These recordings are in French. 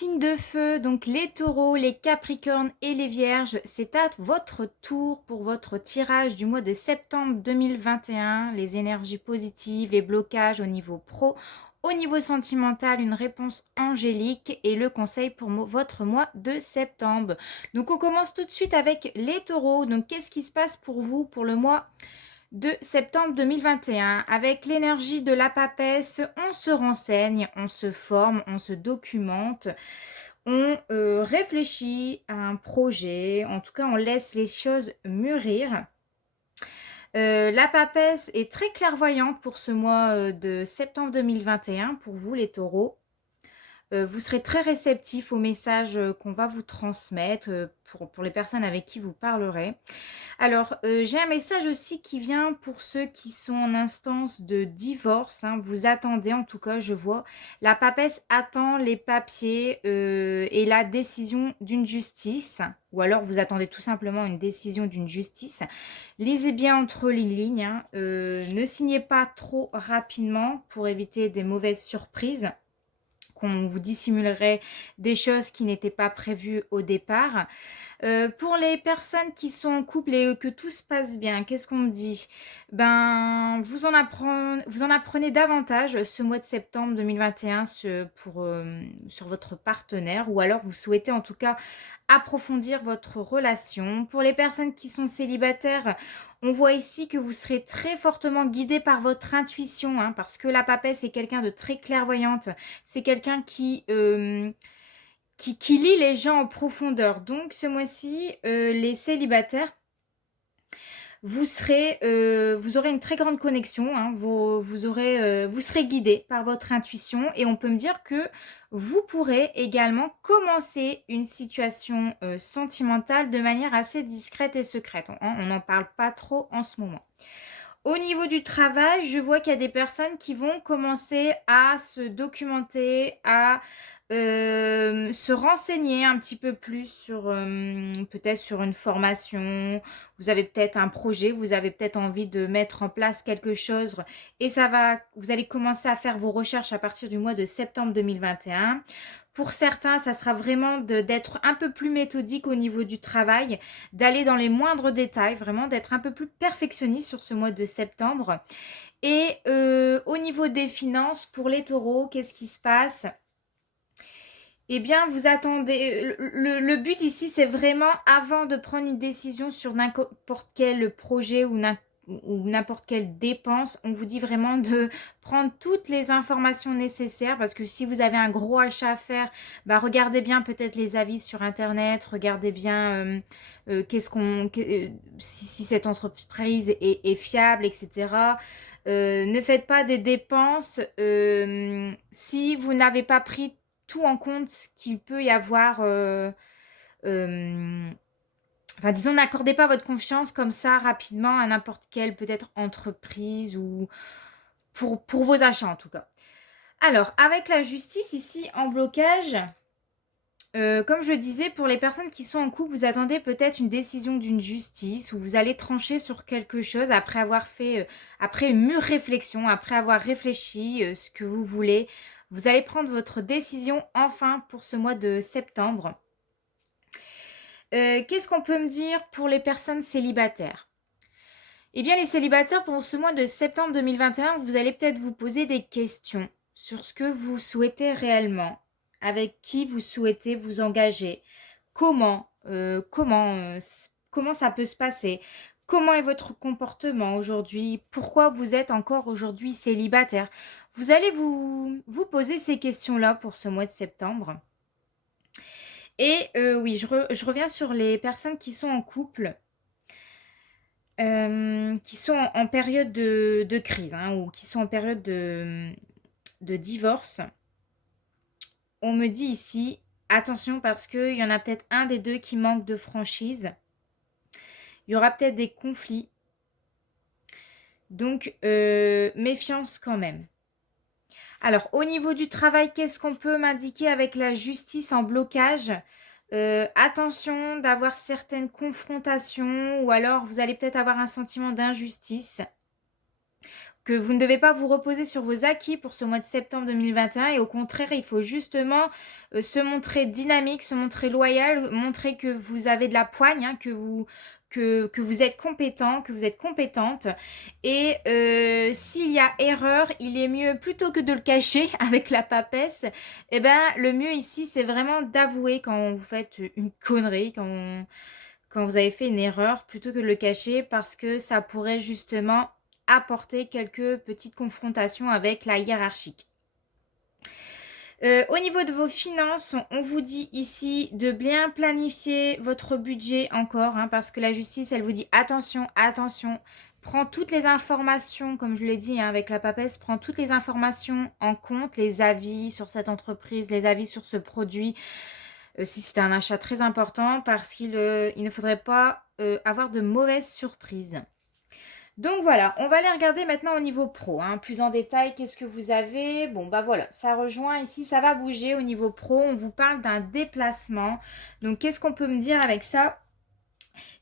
signes de feu, donc les taureaux, les capricornes et les vierges, c'est à votre tour pour votre tirage du mois de septembre 2021. Les énergies positives, les blocages au niveau pro, au niveau sentimental, une réponse angélique et le conseil pour votre mois de septembre. Donc on commence tout de suite avec les taureaux. Donc qu'est-ce qui se passe pour vous pour le mois de septembre 2021. Avec l'énergie de la papesse, on se renseigne, on se forme, on se documente, on réfléchit à un projet, en tout cas on laisse les choses mûrir. La papesse est très clairvoyante pour ce mois de septembre 2021 pour vous les taureaux. Vous serez très réceptif aux messages qu'on va vous transmettre pour les personnes avec qui vous parlerez. Alors, j'ai un message aussi qui vient pour ceux qui sont en instance de divorce, hein. Vous attendez, en tout cas, je vois. La papesse attend les papiers et la décision d'une justice. Ou alors, vous attendez tout simplement une décision d'une justice. Lisez bien entre les lignes, hein. Ne signez pas trop rapidement pour éviter des mauvaises surprises, qu'on vous dissimulerait des choses qui n'étaient pas prévues au départ. Pour les personnes qui sont en couple et que tout se passe bien, qu'est-ce qu'on me dit? Ben, vous en apprenez davantage ce mois de septembre 2021 sur votre partenaire, ou alors vous souhaitez en tout cas approfondir votre relation. Pour les personnes qui sont célibataires, on voit ici que vous serez très fortement guidé par votre intuition, hein, parce que la papesse est quelqu'un de très clairvoyante. C'est quelqu'un qui lit les gens en profondeur. Donc ce mois-ci, les célibataires, vous aurez une très grande connexion, hein. Vous serez guidé par votre intuition et on peut me dire que vous pourrez également commencer une situation sentimentale de manière assez discrète et secrète, hein. On n'en parle pas trop en ce moment. Au niveau du travail, je vois qu'il y a des personnes qui vont commencer à se documenter, à se renseigner un petit peu plus sur peut-être sur une formation. Vous avez peut-être un projet, vous avez peut-être envie de mettre en place quelque chose et vous allez commencer à faire vos recherches à partir du mois de septembre 2021. Pour certains, ça sera vraiment d'être un peu plus méthodique au niveau du travail, d'aller dans les moindres détails, vraiment d'être un peu plus perfectionniste sur ce mois de septembre. Et au niveau des finances, pour les taureaux, qu'est-ce qui se passe? Eh bien, vous attendez. Le but ici, c'est vraiment avant de prendre une décision sur n'importe quel projet ou n'importe quelle dépense, on vous dit vraiment de prendre toutes les informations nécessaires parce que si vous avez un gros achat à faire, bah, regardez bien peut-être les avis sur Internet, regardez bien si cette entreprise est fiable, etc. Ne faites pas des dépenses si vous n'avez pas pris tout en compte ce qu'il peut y avoir. Enfin, disons, n'accordez pas votre confiance comme ça rapidement à n'importe quelle peut-être entreprise ou pour vos achats en tout cas. Alors, avec la justice ici en blocage, comme je le disais, pour les personnes qui sont en couple, vous attendez peut-être une décision d'une justice ou vous allez trancher sur quelque chose après avoir fait, après une mûre réflexion, après avoir réfléchi ce que vous voulez. Vous allez prendre votre décision enfin pour ce mois de septembre. Qu'est-ce qu'on peut me dire pour les personnes célibataires? Eh bien, les célibataires, pour ce mois de septembre 2021, vous allez peut-être vous poser des questions sur ce que vous souhaitez réellement, avec qui vous souhaitez vous engager, comment ça peut se passer, comment est votre comportement aujourd'hui, pourquoi vous êtes encore aujourd'hui célibataire. Vous allez vous poser ces questions-là pour ce mois de septembre. Et oui, je reviens sur les personnes qui sont en couple. Qui sont en période de crise, hein, ou qui sont en période de divorce. On me dit ici, attention parce qu'il y en a peut-être un des deux qui manque de franchise. Il y aura peut-être des conflits. Donc, méfiance quand même. Alors, au niveau du travail, qu'est-ce qu'on peut m'indiquer avec la justice en blocage? Attention d'avoir certaines confrontations ou alors vous allez peut-être avoir un sentiment d'injustice. que vous ne devez pas vous reposer sur vos acquis pour ce mois de septembre 2021 et au contraire, il faut justement se montrer dynamique, se montrer loyal, montrer que vous avez de la poigne, hein, que vous êtes compétent, que vous êtes compétente. Et s'il y a erreur, il est mieux, plutôt que de le cacher avec la papesse, eh ben, le mieux ici, c'est vraiment d'avouer quand vous faites une connerie, quand vous avez fait une erreur, plutôt que de le cacher, parce que ça pourrait justement apporter quelques petites confrontations avec la hiérarchique. Au niveau de vos finances, on vous dit ici de bien planifier votre budget encore, hein, parce que la justice, elle vous dit attention, attention, prends toutes les informations, comme je l'ai dit hein, avec la papesse, prends toutes les informations en compte, les avis sur cette entreprise, les avis sur ce produit, si c'est un achat très important, parce qu'il ne faudrait pas avoir de mauvaises surprises. Donc voilà, on va aller regarder maintenant au niveau pro, hein, plus en détail, qu'est-ce que vous avez. Bon bah voilà, ça rejoint ici, ça va bouger au niveau pro, on vous parle d'un déplacement. Donc qu'est-ce qu'on peut me dire avec ça?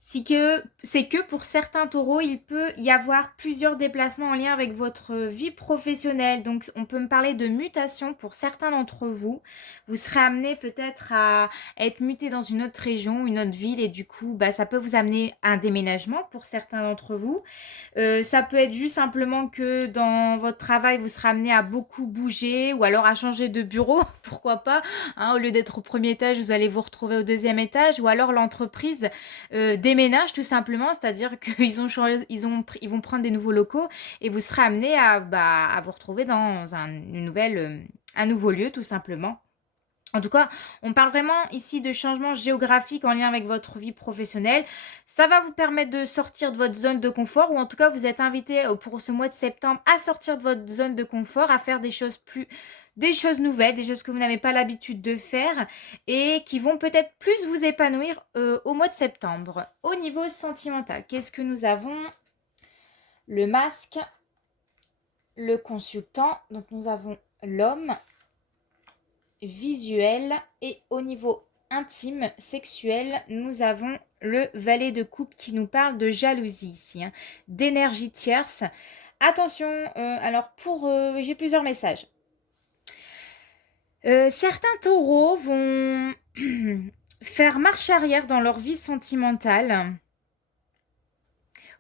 C'est que pour certains taureaux, il peut y avoir plusieurs déplacements en lien avec votre vie professionnelle. Donc, on peut me parler de mutation pour certains d'entre vous. Vous serez amené peut-être à être muté dans une autre région, une autre ville, et du coup, bah, ça peut vous amener à un déménagement pour certains d'entre vous. Ça peut être juste simplement que dans votre travail, vous serez amené à beaucoup bouger ou alors à changer de bureau, pourquoi pas. Hein, au lieu d'être au premier étage, vous allez vous retrouver au deuxième étage, ou alors l'entreprise déménagent tout simplement, c'est-à-dire qu'ils ont changé, ils vont prendre des nouveaux locaux et vous serez amené à vous retrouver dans un nouveau lieu tout simplement. En tout cas, on parle vraiment ici de changements géographiques en lien avec votre vie professionnelle. Ça va vous permettre de sortir de votre zone de confort, ou en tout cas, vous êtes invité pour ce mois de septembre à sortir de votre zone de confort, à faire des choses nouvelles, des choses que vous n'avez pas l'habitude de faire et qui vont peut-être plus vous épanouir au mois de septembre. Au niveau sentimental, qu'est-ce que nous avons? Le masque, le consultant, donc nous avons l'homme visuel, et au niveau intime, sexuel, nous avons le valet de coupe qui nous parle de jalousie ici, hein, d'énergie tierce. Attention, alors j'ai plusieurs messages. Certains taureaux vont faire marche arrière dans leur vie sentimentale.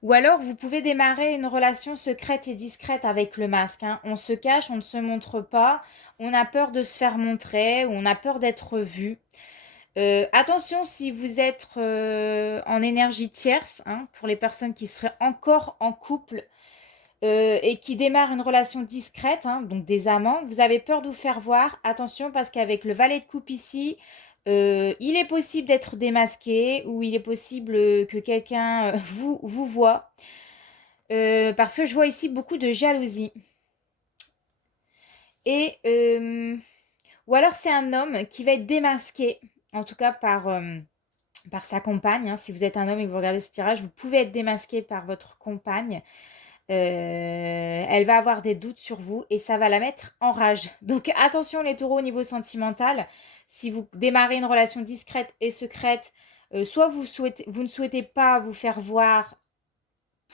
Ou alors, vous pouvez démarrer une relation secrète et discrète avec le masque, hein. On se cache, on ne se montre pas, on a peur de se faire montrer, ou on a peur d'être vu. Attention si vous êtes en énergie tierce, hein, pour les personnes qui seraient encore en couple et qui démarrent une relation discrète, hein, donc des amants, vous avez peur de vous faire voir. Attention parce qu'avec le valet de coupe ici, il est possible d'être démasqué, ou il est possible que quelqu'un vous voit. Parce que je vois ici beaucoup de jalousie. Et ou alors c'est un homme qui va être démasqué, en tout cas par sa compagne, hein. Si vous êtes un homme et que vous regardez ce tirage, vous pouvez être démasqué par votre compagne. Elle va avoir des doutes sur vous et ça va la mettre en rage. Donc attention les taureaux au niveau sentimental. Si vous démarrez une relation discrète et secrète, soit vous ne souhaitez pas vous faire voir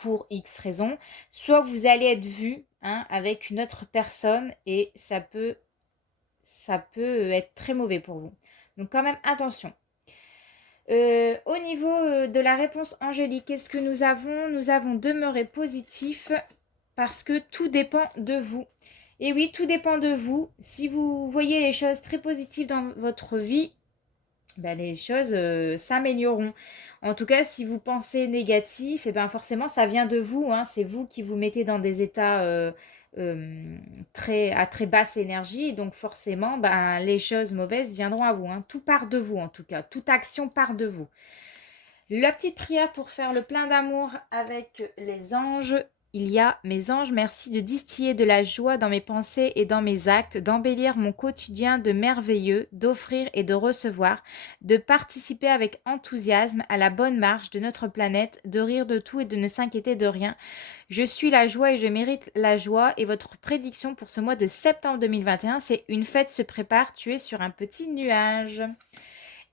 pour X raisons, soit vous allez être vu, hein, avec une autre personne, et ça peut être très mauvais pour vous. Donc quand même attention. Au niveau de la réponse angélique, qu'est-ce que nous avons? Nous avons demeuré positif parce que tout dépend de vous. Et oui, tout dépend de vous. Si vous voyez les choses très positives dans votre vie, ben les choses s'amélioreront. En tout cas, si vous pensez négatif, et ben forcément, ça vient de vous, hein. C'est vous qui vous mettez dans des états à très basse énergie. Donc forcément, ben, les choses mauvaises viendront à vous, hein. Tout part de vous en tout cas. Toute action part de vous. La petite prière pour faire le plein d'amour avec les anges. Il y a: mes anges, merci de distiller de la joie dans mes pensées et dans mes actes, d'embellir mon quotidien de merveilleux, d'offrir et de recevoir, de participer avec enthousiasme à la bonne marche de notre planète, de rire de tout et de ne s'inquiéter de rien. Je suis la joie et je mérite la joie. Et votre prédiction pour ce mois de septembre 2021, c'est: une fête se prépare, tu es sur un petit nuage.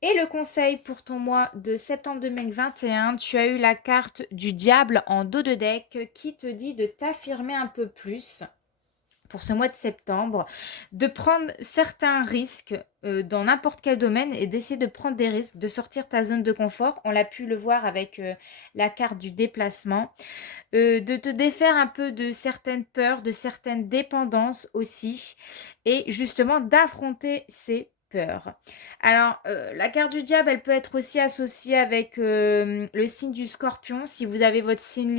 Et le conseil pour ton mois de septembre 2021, tu as eu la carte du diable en dos de deck qui te dit de t'affirmer un peu plus pour ce mois de septembre, de prendre certains risques dans n'importe quel domaine et d'essayer de prendre des risques, de sortir ta zone de confort. On l'a pu le voir avec la carte du déplacement, de te défaire un peu de certaines peurs, de certaines dépendances aussi, et justement d'affronter ces peurs. Alors, la carte du diable, elle peut être aussi associée avec le signe du scorpion. Si vous avez votre signe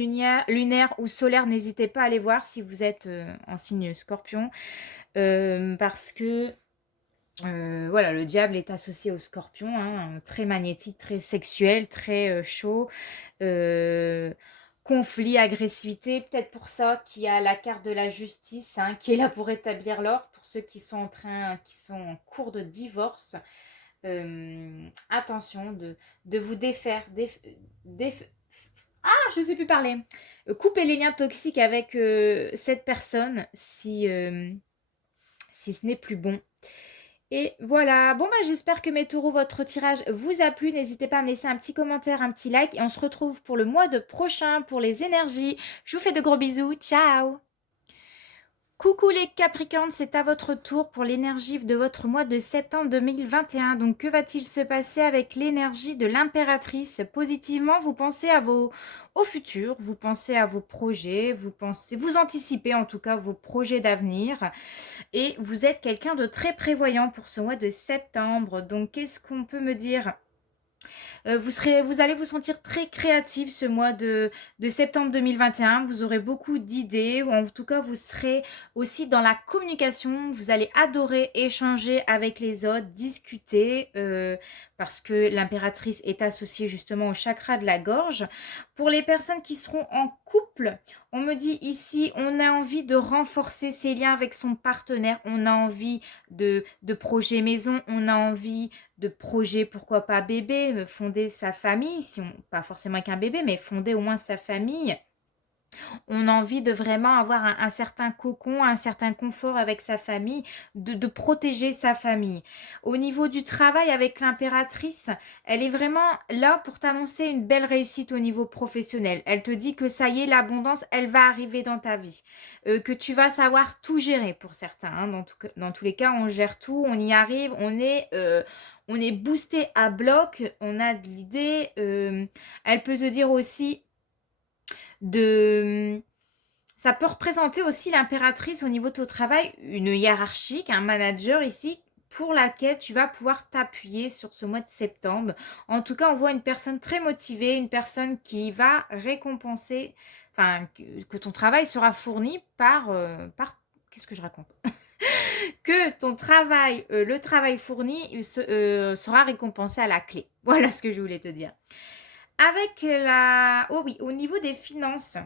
lunaire ou solaire, n'hésitez pas à aller voir si vous êtes en signe scorpion. Parce que voilà, le diable est associé au scorpion, hein, très magnétique, très sexuel, très chaud. Euh, Conflit, agressivité, peut-être pour ça qu'il y a la carte de la justice, hein, qui est là pour établir l'ordre pour ceux qui sont qui sont en cours de divorce. Attention de vous défaire, je ne sais plus parler. Coupez les liens toxiques avec cette personne si ce n'est plus bon. Et voilà, bon j'espère que mes taureaux, votre tirage vous a plu. N'hésitez pas à me laisser un petit commentaire, un petit like. Et on se retrouve pour le mois de prochain pour les énergies. Je vous fais de gros bisous. Ciao! Coucou les Capricornes, c'est à votre tour pour l'énergie de votre mois de septembre 2021. Donc que va-t-il se passer avec l'énergie de l'impératrice? Positivement, vous pensez au futur, vous pensez à vos projets, vous anticipez en tout cas vos projets d'avenir et vous êtes quelqu'un de très prévoyant pour ce mois de septembre. Donc qu'est-ce qu'on peut me dire? Vous allez vous sentir très créatif ce mois de septembre 2021. Vous aurez beaucoup d'idées, ou en tout cas, vous serez aussi dans la communication. Vous allez adorer échanger avec les autres, discuter, parce que l'impératrice est associée justement au chakra de la gorge. Pour les personnes qui seront en couple, on me dit ici, on a envie de renforcer ses liens avec son partenaire. On a envie de projet maison, on a envie de projet, pourquoi pas bébé, fonder sa famille, pas forcément avec un bébé, mais fonder au moins sa famille. On a envie de vraiment avoir un certain cocon, un certain confort avec sa famille, de protéger sa famille. Au niveau du travail avec l'impératrice, elle est vraiment là pour t'annoncer une belle réussite au niveau professionnel. Elle te dit que ça y est, l'abondance, elle va arriver dans ta vie. Que tu vas savoir tout gérer pour certains. Hein. Dans tous les cas, on gère tout, on y arrive, on est boosté à bloc, on a de l'idée. Elle peut te dire aussi ça peut représenter aussi l'impératrice au niveau de ton travail, une hiérarchique, un manager ici pour laquelle tu vas pouvoir t'appuyer sur ce mois de septembre. En tout cas, on voit une personne très motivée, une personne qui va récompenser, que ton travail sera fourni par qu'est-ce que je raconte? Que ton travail, le travail fourni, sera récompensé à la clé. Voilà ce que je voulais te dire. Oh oui, au niveau des finances,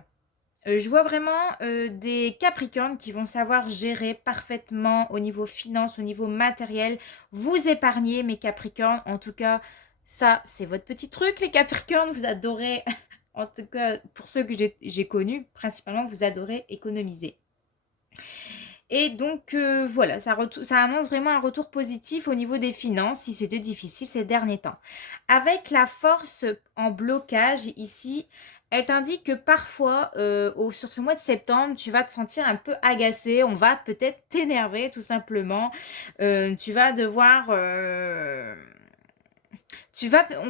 je vois vraiment des Capricornes qui vont savoir gérer parfaitement au niveau finance, au niveau matériel. Vous épargnez, mes Capricornes. En tout cas, ça, c'est votre petit truc, les Capricornes. Vous adorez, en tout cas, pour ceux que j'ai connus, principalement, vous adorez économiser. Et donc voilà, ça annonce vraiment un retour positif au niveau des finances si c'était difficile ces derniers temps. Avec la force en blocage ici, elle t'indique que parfois sur ce mois de septembre, tu vas te sentir un peu agacé, on va peut-être t'énerver tout simplement. Tu vas devoir... on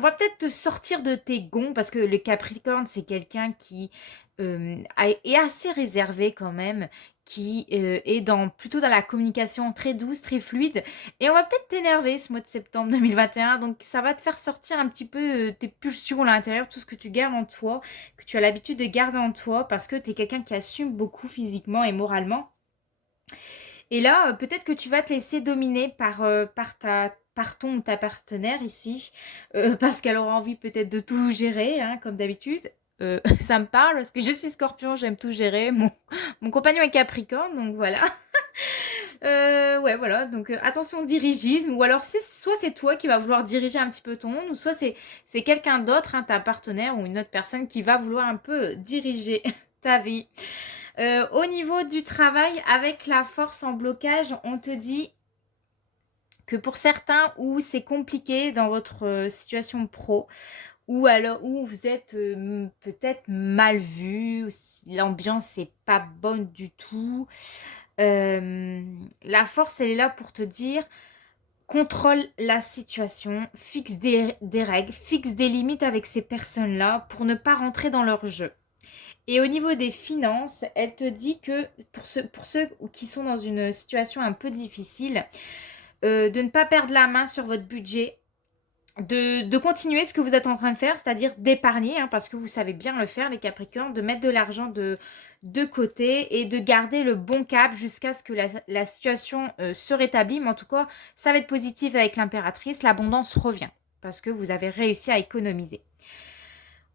va peut-être te sortir de tes gonds parce que le Capricorne, c'est quelqu'un qui est assez réservé quand même, qui est plutôt dans la communication très douce, très fluide. Et on va peut-être t'énerver ce mois de septembre 2021. Donc ça va te faire sortir un petit peu tes pulsions à l'intérieur, tout ce que tu gardes en toi, que tu as l'habitude de garder en toi parce que tu es quelqu'un qui assume beaucoup physiquement et moralement. Et là, peut-être que tu vas te laisser dominer par ton ou ta partenaire ici, parce qu'elle aura envie peut-être de tout gérer, hein, comme d'habitude. Ça me parle parce que je suis Scorpion, j'aime tout gérer. Mon compagnon est Capricorne, donc voilà. Ouais, voilà. Donc attention au dirigisme, ou alors soit c'est toi qui va vouloir diriger un petit peu ton monde, ou soit c'est quelqu'un d'autre, hein, ta partenaire ou une autre personne qui va vouloir un peu diriger ta vie. Au niveau du travail, avec la force en blocage, on te dit que pour certains où c'est compliqué dans votre situation pro, ou alors où vous êtes peut-être mal vu, l'ambiance n'est pas bonne du tout. La force, elle est là pour te dire, contrôle la situation, fixe des règles, fixe des limites avec ces personnes-là pour ne pas rentrer dans leur jeu. Et au niveau des finances, elle te dit que pour ceux qui sont dans une situation un peu difficile, de ne pas perdre la main sur votre budget, de continuer ce que vous êtes en train de faire, c'est-à-dire d'épargner, hein, parce que vous savez bien le faire, les Capricornes, de mettre de l'argent de côté et de garder le bon cap jusqu'à ce que la situation se rétablisse. Mais en tout cas, ça va être positif avec l'impératrice, l'abondance revient, parce que vous avez réussi à économiser.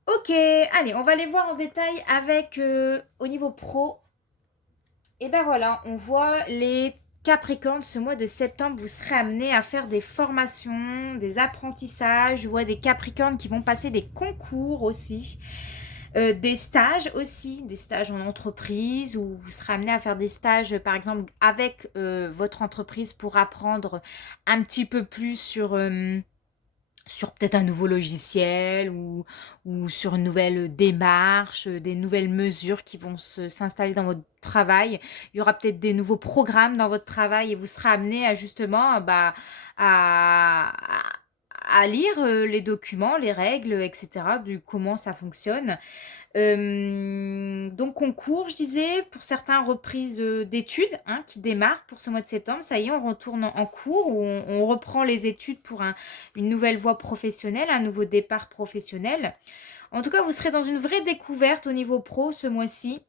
Ok, allez, on va les voir en détail avec au niveau pro. Et ben voilà, on voit les Capricornes, ce mois de septembre, vous serez amenés à faire des formations, des apprentissages. Je vois des Capricornes qui vont passer des concours aussi. Des stages aussi, des stages en entreprise où vous serez amené à faire des stages par exemple avec votre entreprise pour apprendre un petit peu plus sur peut-être un nouveau logiciel ou sur une nouvelle démarche, des nouvelles mesures qui vont s'installer dans votre travail. Il y aura peut-être des nouveaux programmes dans votre travail et vous serez amené à justement à, à lire les documents, les règles, etc., du comment ça fonctionne. Donc concours, je disais, pour certains reprises d'études hein, qui démarrent pour ce mois de septembre. Ça y est, on retourne en cours où on reprend les études pour une nouvelle voie professionnelle, un nouveau départ professionnel. En tout cas, vous serez dans une vraie découverte au niveau pro ce mois-ci.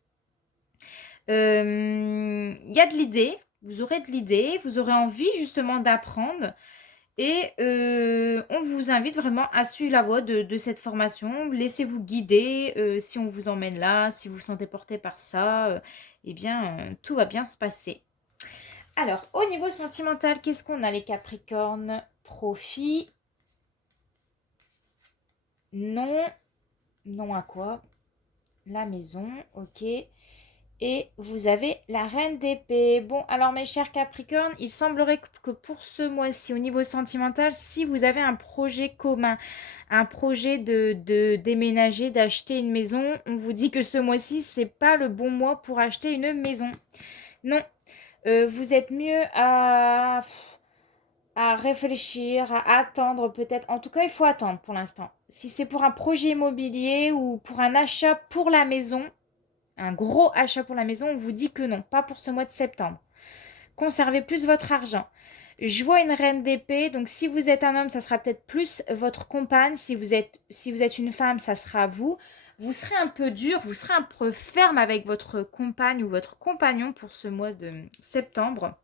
Il y a de l'idée, vous aurez de l'idée, vous aurez envie justement d'apprendre. Et on vous invite vraiment à suivre la voie de cette formation. Laissez-vous guider si on vous emmène là, si vous vous sentez porté par ça, eh bien, tout va bien se passer. Alors, au niveau sentimental, qu'est-ce qu'on a les Capricornes? Profit. Non. Non à quoi? La maison, ok. Et vous avez la reine d'épée. Bon, alors mes chers Capricornes, il semblerait que pour ce mois-ci, au niveau sentimental, si vous avez un projet commun, un projet de déménager, d'acheter une maison, on vous dit que ce mois-ci, c'est pas le bon mois pour acheter une maison. Non, vous êtes mieux à réfléchir, à attendre peut-être. En tout cas, il faut attendre pour l'instant. Si c'est pour un projet immobilier ou pour un achat pour la maison, un gros achat pour la maison, on vous dit que non, pas pour ce mois de septembre. Conservez plus votre argent. Je vois une reine d'épée, donc si vous êtes un homme, ça sera peut-être plus votre compagne. Si vous êtes une femme, ça sera vous. Vous serez un peu dur, vous serez un peu ferme avec votre compagne ou votre compagnon pour ce mois de septembre.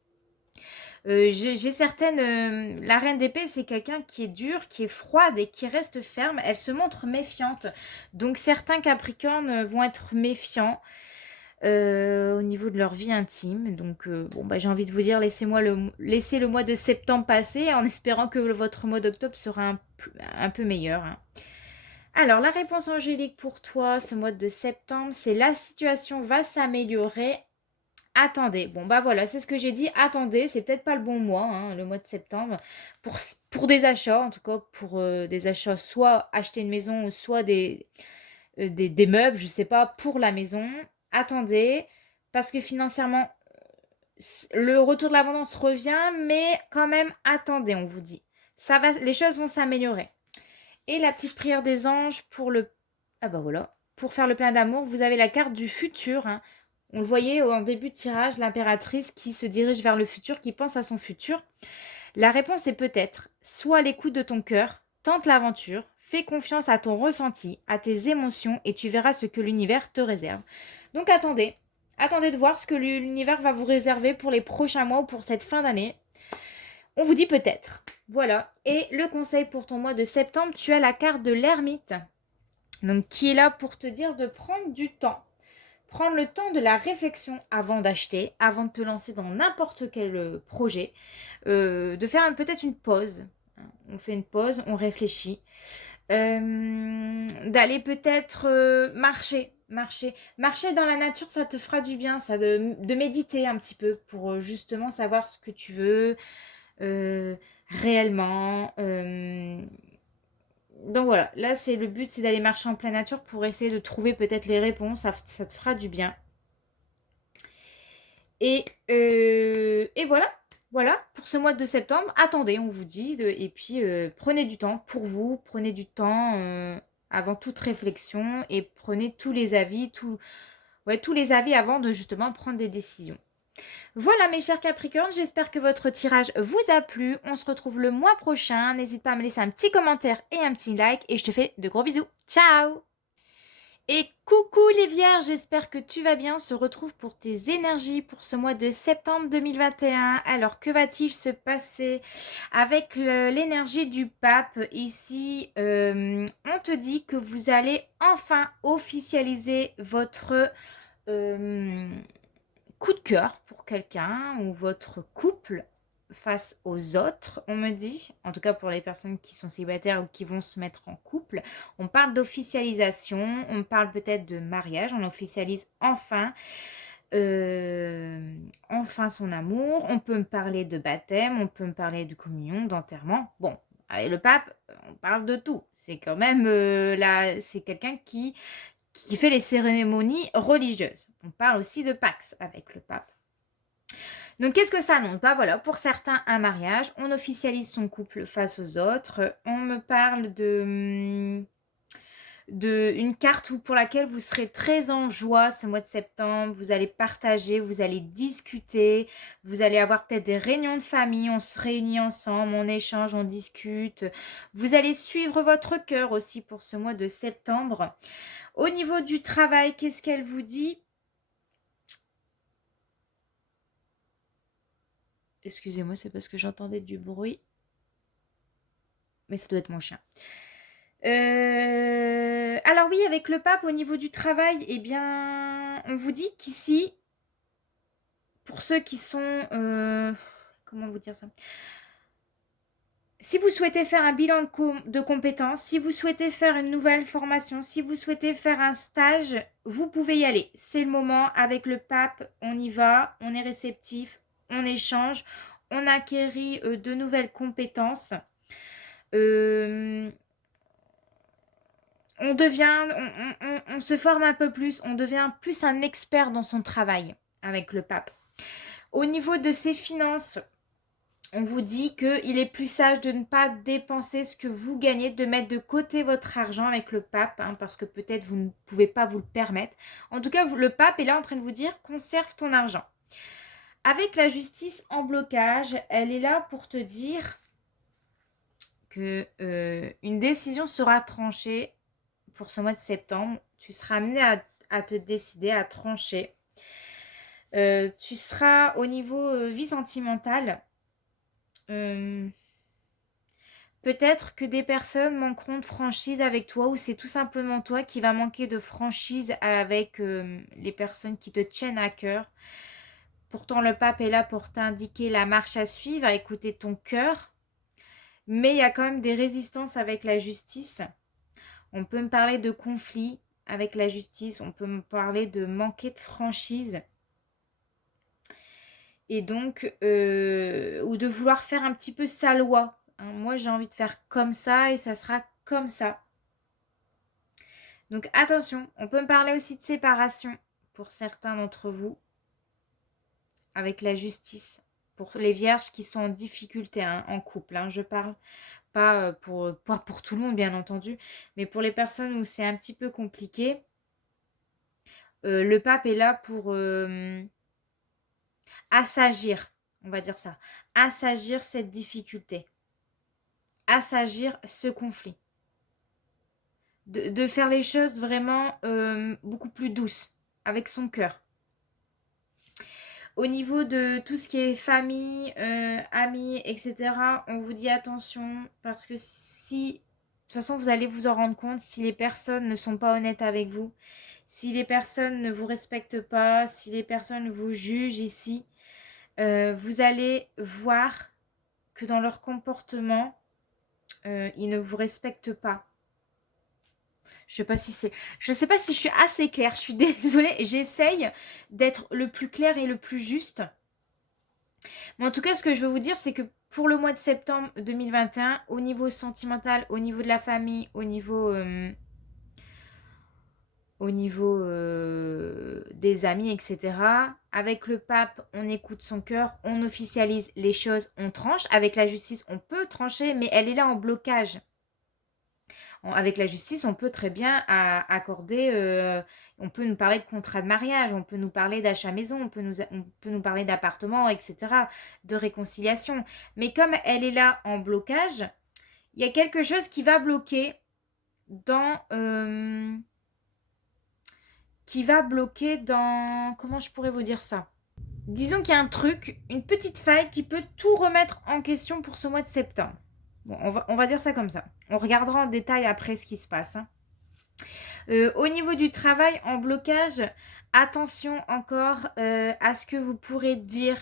J'ai certaines... la reine d'épée, c'est quelqu'un qui est dur, qui est froide et qui reste ferme. Elle se montre méfiante. Donc certains Capricornes vont être méfiants au niveau de leur vie intime. Donc bon, j'ai envie de vous dire, laissez le mois de septembre passer en espérant que votre mois d'octobre sera un peu meilleur. Hein. Alors, la réponse angélique pour toi, ce mois de septembre, c'est la situation va s'améliorer. Attendez, bon voilà, c'est ce que j'ai dit, attendez, c'est peut-être pas le bon mois, hein, le mois de septembre, pour des achats, en tout cas pour des achats, soit acheter une maison, ou soit des meubles, je sais pas, pour la maison. Attendez, parce que financièrement, le retour de l'abondance revient, mais quand même, attendez, on vous dit. Les choses vont s'améliorer. Et la petite prière des anges pour voilà, pour faire le plein d'amour, vous avez la carte du futur, hein. On le voyait en début de tirage, l'impératrice qui se dirige vers le futur, qui pense à son futur. La réponse est peut-être, sois à l'écoute de ton cœur, tente l'aventure, fais confiance à ton ressenti, à tes émotions et tu verras ce que l'univers te réserve. Donc attendez de voir ce que l'univers va vous réserver pour les prochains mois ou pour cette fin d'année. On vous dit peut-être. Voilà. Et le conseil pour ton mois de septembre, tu as la carte de l'ermite. Donc qui est là pour te dire de prendre du temps. Prendre le temps de la réflexion avant d'acheter, avant de te lancer dans n'importe quel projet, de faire peut-être une pause. On fait une pause, on réfléchit. D'aller peut-être marcher dans la nature, ça te fera du bien, ça de méditer un petit peu pour justement savoir ce que tu veux, réellement. Donc voilà, là c'est le but, c'est d'aller marcher en pleine nature pour essayer de trouver peut-être les réponses, ça te fera du bien. Et voilà, voilà pour ce mois de septembre. Attendez, on vous dit, et puis prenez du temps pour vous, prenez du temps avant toute réflexion et prenez tous les avis, tous les avis avant de justement prendre des décisions. Voilà mes chers Capricornes, j'espère que votre tirage vous a plu. On se retrouve le mois prochain. N'hésite pas à me laisser un petit commentaire et un petit like et je te fais de gros bisous. Ciao! Et coucou les vierges, j'espère que tu vas bien. On se retrouve pour tes énergies pour ce mois de septembre 2021. Alors que va-t-il se passer avec l'énergie du pape? Ici, on te dit que vous allez enfin officialiser votre coup de cœur pour quelqu'un ou votre couple face aux autres, on me dit, en tout cas pour les personnes qui sont célibataires ou qui vont se mettre en couple, on parle d'officialisation, on parle peut-être de mariage, on officialise enfin son amour, on peut me parler de baptême, on peut me parler de communion, d'enterrement, bon, avec le pape, on parle de tout, c'est quand même là, c'est quelqu'un qui fait les cérémonies religieuses. On parle aussi de Pax avec le pape. Donc, qu'est-ce que ça annonce? Bah voilà, pour certains, un mariage. On officialise son couple face aux autres. On me parle de une carte pour laquelle vous serez très en joie ce mois de septembre. Vous allez partager, vous allez discuter, vous allez avoir peut-être des réunions de famille, on se réunit ensemble, on échange, on discute. Vous allez suivre votre cœur aussi pour ce mois de septembre. Au niveau du travail, qu'est-ce qu'elle vous dit? Excusez-moi, c'est parce que j'entendais du bruit. Mais ça doit être mon chien. Alors oui, avec le pape, au niveau du travail, eh bien, on vous dit qu'ici, pour ceux qui sont... comment vous dire ça? Si vous souhaitez faire un bilan de compétences, si vous souhaitez faire une nouvelle formation, si vous souhaitez faire un stage, vous pouvez y aller. C'est le moment. Avec le pape, on y va, on est réceptif, on échange, on acquérit de nouvelles compétences. On se forme un peu plus, on devient plus un expert dans son travail avec le pape. Au niveau de ses finances, on vous dit qu'il est plus sage de ne pas dépenser ce que vous gagnez, de mettre de côté votre argent avec le pape, parce que peut-être vous ne pouvez pas vous le permettre. En tout cas, le pape est là en train de vous dire conserve ton argent. Avec la justice en blocage, elle est là pour te dire que une décision sera tranchée pour ce mois de septembre. Tu seras amené à te décider, à trancher. Tu seras au niveau vie sentimentale. Peut-être que des personnes manqueront de franchise avec toi ou c'est tout simplement toi qui vas manquer de franchise avec les personnes qui te tiennent à cœur. Pourtant, le pape est là pour t'indiquer la marche à suivre, à écouter ton cœur. Mais il y a quand même des résistances avec la justice. On peut me parler de conflits avec la justice. On peut me parler de manquer de franchise. Et donc, ou de vouloir faire un petit peu sa loi. Moi, j'ai envie de faire comme ça et ça sera comme ça. Donc, attention, on peut me parler aussi de séparation pour certains d'entre vous avec la justice. Pour les vierges qui sont en difficulté en couple, je parle. Pas pour tout le monde, bien entendu, mais pour les personnes où c'est un petit peu compliqué, le pape est là pour assagir, on va dire ça, assagir cette difficulté, assagir ce conflit, de faire les choses vraiment beaucoup plus douces, avec son cœur. Au niveau de tout ce qui est famille, amis, etc., on vous dit attention parce que si, de toute façon, vous allez vous en rendre compte si les personnes ne sont pas honnêtes avec vous, si les personnes ne vous respectent pas, si les personnes vous jugent ici, vous allez voir que dans leur comportement, ils ne vous respectent pas. Je sais pas si je suis assez claire. Je suis désolée. J'essaye d'être le plus clair et le plus juste. Mais en tout cas, ce que je veux vous dire, c'est que Pour le mois de septembre 2021, au niveau sentimental, au niveau de la famille, au niveau des amis, etc. Avec le pape, on écoute son cœur, on officialise les choses, on tranche. Avec la justice, on peut trancher, mais elle est là en blocage. Avec la justice, on peut très bien accorder, on peut nous parler de contrat de mariage, on peut nous parler d'achat maison, on peut nous parler d'appartement, etc., de réconciliation. Mais comme elle est là en blocage, il y a quelque chose qui va bloquer dans comment je pourrais vous dire ça? Disons qu'il y a un truc, une petite faille qui peut tout remettre en question pour ce mois de septembre. Bon, on va dire ça comme ça. On regardera en détail après ce qui se passe. Hein. Au niveau du travail en blocage, attention encore à ce que vous pourrez dire,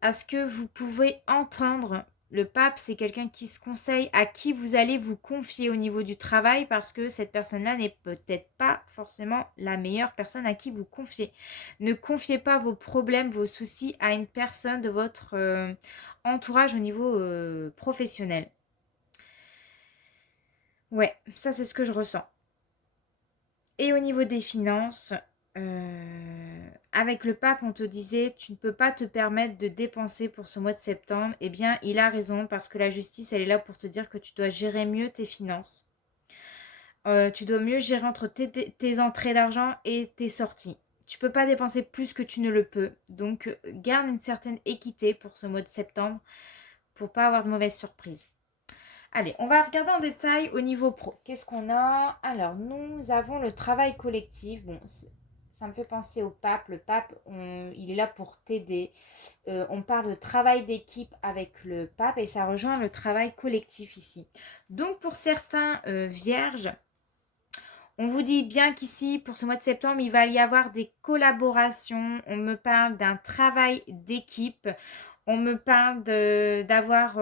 à ce que vous pouvez entendre. Le pape, c'est quelqu'un qui se conseille, à qui vous allez vous confier au niveau du travail, parce que cette personne-là n'est peut-être pas forcément la meilleure personne à qui vous confier. Ne confiez pas vos problèmes, vos soucis à une personne de votre entourage au niveau professionnel. Ouais, ça c'est ce que je ressens. Et au niveau des finances, avec le pape, on te disait, tu ne peux pas te permettre de dépenser pour ce mois de septembre. Eh bien, il a raison, parce que la justice, elle est là pour te dire que tu dois gérer mieux tes finances. Tu dois mieux gérer entre tes entrées d'argent et tes sorties. Tu peux pas dépenser plus que tu ne le peux. Donc, garde une certaine équité pour ce mois de septembre pour pas avoir de mauvaises surprises. Allez, on va regarder en détail au niveau pro. Qu'est-ce qu'on a? Alors, nous avons le travail collectif. Bon, ça me fait penser au pape. Le pape, il est là pour t'aider. On parle de travail d'équipe avec le pape et ça rejoint le travail collectif ici. Donc, pour certains vierges, on vous dit bien qu'ici, pour ce mois de septembre, il va y avoir des collaborations. On me parle d'un travail d'équipe. On me parle d'avoir...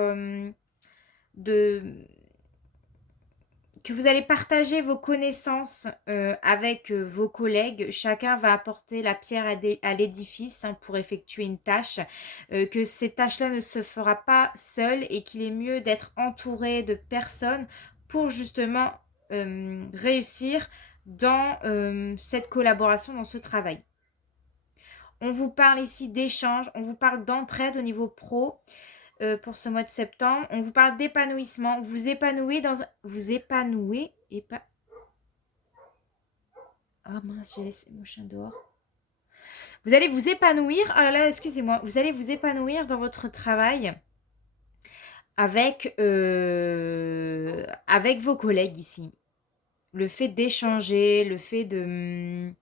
que vous allez partager vos connaissances avec vos collègues. Chacun va apporter la pierre à l'édifice pour effectuer une tâche. Que cette tâche-là ne se fera pas seule et qu'il est mieux d'être entouré de personnes pour justement réussir dans cette collaboration, dans ce travail. On vous parle ici d'échange, on vous parle d'entraide au niveau pro. Pour ce mois de septembre. On vous parle d'épanouissement. Vous épanouissez dans un... Vous épanouissez... Ah mince, j'ai laissé mon chien dehors. Vous allez vous épanouir... Oh là là, excusez-moi. Vous allez vous épanouir dans votre travail avec vos collègues ici. Le fait d'échanger, le fait de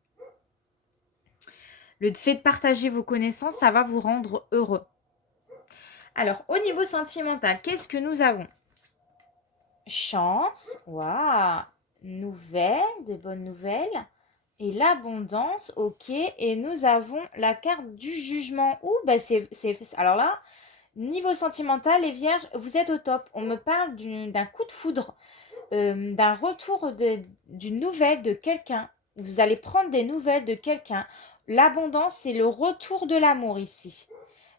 partager vos connaissances, ça va vous rendre heureux. Alors, au niveau sentimental, qu'est-ce que nous avons? Chance, waouh, nouvelles, des bonnes nouvelles. Et l'abondance, ok. Et nous avons la carte du jugement. Ouh, bah alors là, niveau sentimental, les vierges, vous êtes au top. On me parle d'un coup de foudre, d'un retour d'une nouvelle de quelqu'un. Vous allez prendre des nouvelles de quelqu'un. L'abondance, c'est le retour de l'amour ici.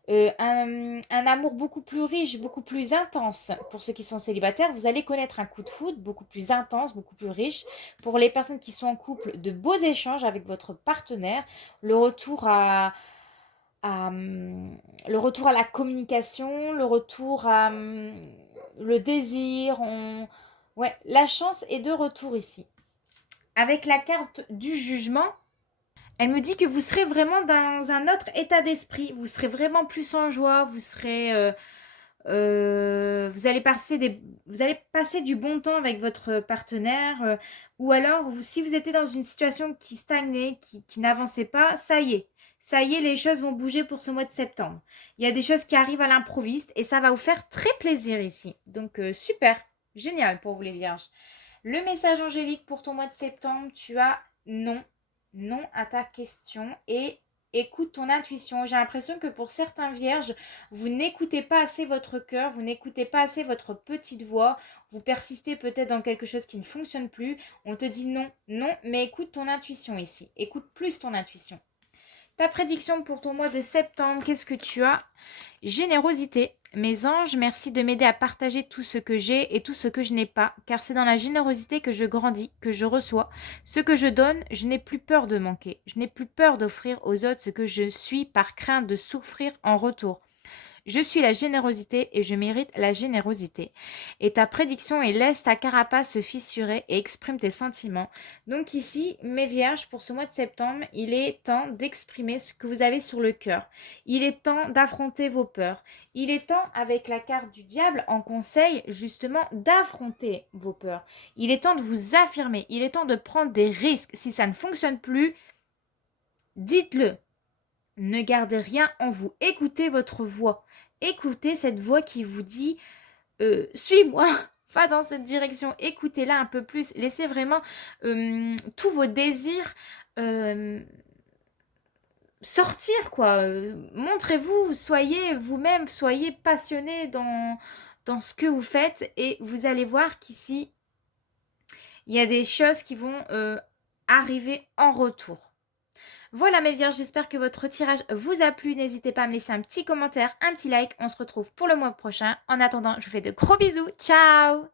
Un amour beaucoup plus riche, beaucoup plus intense. Pour ceux qui sont célibataires, vous allez connaître un coup de foudre beaucoup plus intense, beaucoup plus riche. Pour les personnes qui sont en couple, de beaux échanges avec votre partenaire. Le retour à la communication, le retour à le désir. Ouais, la chance est de retour ici. Avec la carte du jugement, elle me dit que vous serez vraiment dans un autre état d'esprit. Vous serez vraiment plus en joie. Vous allez passer du bon temps avec votre partenaire. Ou alors, si vous étiez dans une situation qui stagnait, qui n'avançait pas, ça y est. Ça y est, les choses vont bouger pour ce mois de septembre. Il y a des choses qui arrivent à l'improviste et ça va vous faire très plaisir ici. Donc, super. Génial pour vous les vierges. Le message angélique pour ton mois de septembre, tu as non à ta question et écoute ton intuition. J'ai l'impression que pour certains vierges, vous n'écoutez pas assez votre cœur, vous n'écoutez pas assez votre petite voix, vous persistez peut-être dans quelque chose qui ne fonctionne plus. On te dit non, mais écoute ton intuition ici. Écoute plus ton intuition. Ta prédiction pour ton mois de septembre, qu'est-ce que tu as? Générosité. Mes anges, merci de m'aider à partager tout ce que j'ai et tout ce que je n'ai pas, car c'est dans la générosité que je grandis, que je reçois. Ce que je donne, je n'ai plus peur de manquer. Je n'ai plus peur d'offrir aux autres ce que je suis par crainte de souffrir en retour. Je suis la générosité et je mérite la générosité. Et ta prédiction est laisse ta carapace se fissurer et exprime tes sentiments. Donc ici, mes vierges, pour ce mois de septembre, il est temps d'exprimer ce que vous avez sur le cœur. Il est temps d'affronter vos peurs. Il est temps, avec la carte du diable en conseil, justement, d'affronter vos peurs. Il est temps de vous affirmer. Il est temps de prendre des risques. Si ça ne fonctionne plus, dites-le. Ne gardez rien en vous. Écoutez votre voix. Écoutez cette voix qui vous dit suis-moi, va dans cette direction. Écoutez-la un peu plus. Laissez vraiment tous vos désirs sortir, quoi. Montrez-vous, soyez vous-même, soyez passionné dans ce que vous faites et vous allez voir qu'ici, il y a des choses qui vont arriver en retour. Voilà mes vierges, j'espère que votre tirage vous a plu. N'hésitez pas à me laisser un petit commentaire, un petit like. On se retrouve pour le mois prochain. En attendant, je vous fais de gros bisous. Ciao!